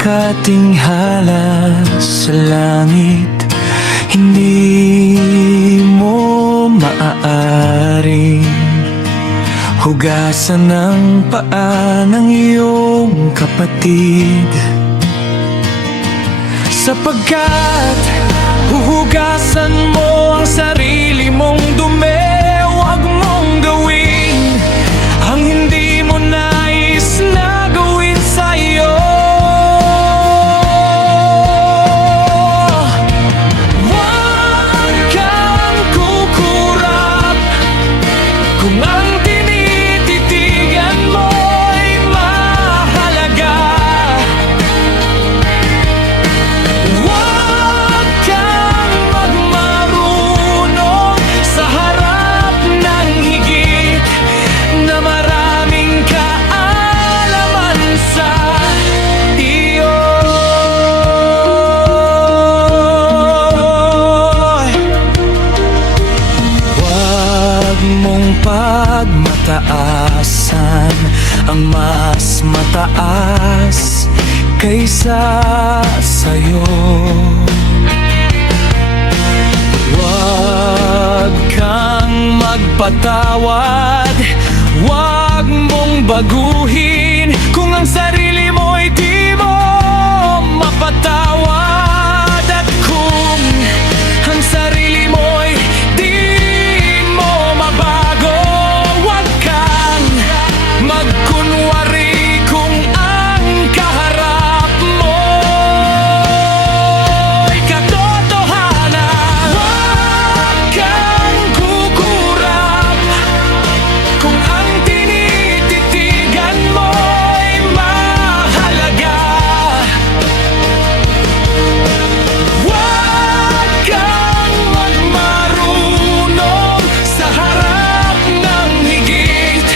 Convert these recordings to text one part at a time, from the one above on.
nakatinghala sa langit, hindi mo maaaring hugasan ng paa ng iyong kapatid, sapagkat huhugasan mo ang sarili mong dumi. Huwag mong gawin ang hindi mo nais na gawin sa'yo. Huwag kang kukurap kung ang tinititigan mo'y mahalaga. Huwag kang magmarunong sa harap ng higit na maraming kaalaman sa iyo. Huwag mong pagmataasan ang mas mataas kaysa sa'yo. Huwag kang magpatawad, huwag mong baguhin kung ang sarili mo'y di mo mapatawad. At kung ang sarili mo'y di mo mabago, huwag kang magkunwari kung ang kaharap mo'y katotohanan. Huwag kang kukurap kung ang tinititigan mo'y mahalaga. Huwag kang magmarunong sa harap ng higit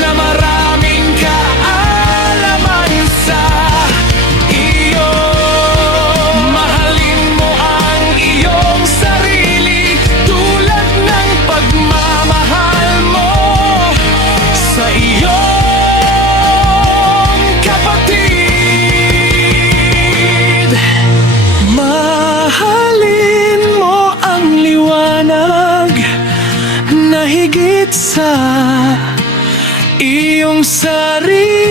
na maraming kaalaman sa iyo. Mahalin mo ang iyong sarili tulad ng pagmamahal mo sa iyong kapatid. Mahalin mo ang liwanag na higit sa iyong sarili.